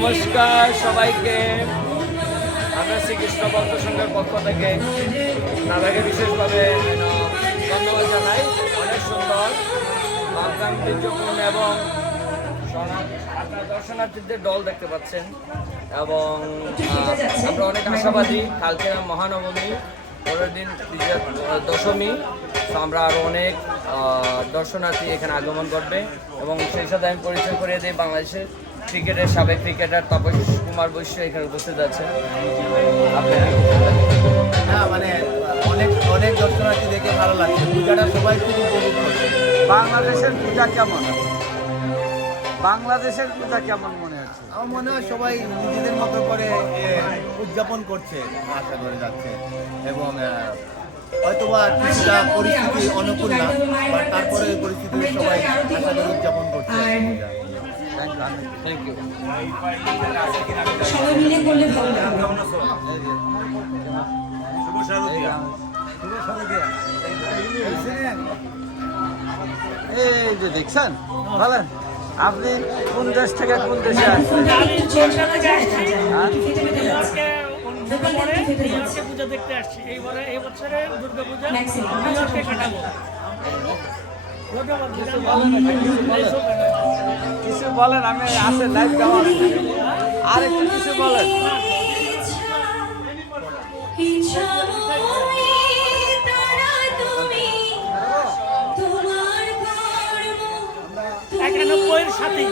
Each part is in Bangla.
নমস্কার সবাইকে। আমরা শ্রীকৃষ্ণ ভক্ত সংঘের পক্ষ থেকে দাদাকে বিশেষভাবে ধন্যবাদ জানাই। অনেক সুন্দর গাম্ভীর্যপূর্ণ এবং দর্শনার্থীদের দল দেখতে পাচ্ছেন এবং আমরা অনেক আশাবাদী। কালকে মহানবমী, পরের দিন দশমী, তো আমরা আরও অনেক দর্শনার্থী এখানে আগমন করবে এবং সেই সাথে আমি পরিচয় করিয়ে দিই বাংলাদেশের ক্রিকেটের সাবেক ক্রিকেটার তাপস কুমার বৈশ্য এখানে উপস্থিত আছে। না মানে অনেক অনেক দর্শনার্থী দেখে ভালো লাগছে। পূজাটা সবাই খুব উপভোগ করছে। বাংলাদেশের পূজা কেমন? বাংলাদেশের পূজা কেমন মনে হচ্ছে? আমার মনে হয় সবাই নিজেদের মতো করে উদযাপন করছে, আশা করে যাচ্ছে এবং হয়তোবা কিছুটা পরিস্থিতি অনুকূল না, বাট তারপরে ওই পরিস্থিতিতে সবাই আশা করে উদযাপন করছে। Thank you. সবাই মিলে করলে ভালো লাগবে। এই যে দেখছেন, বলেন আপনি কোন দেশ থেকে কোন দেশে আসছেন? পূজা দেখতে আসছি। এই বছরে দুর্গা পূজা নিউইয়র্কে কাটাবো। কিছু বলেন, আমি আছে লাইভ দেওয়া আছে। আর একটু কিছু বলেন। একানব্বইয়ের সাথে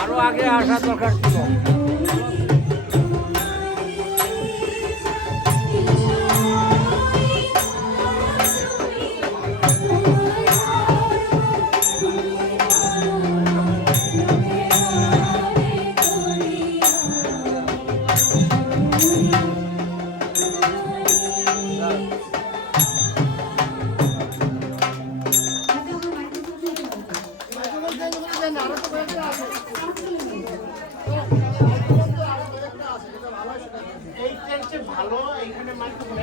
আরো আগে আসা দরকার ছিল। ভালো এখানে মাইক্রোফোন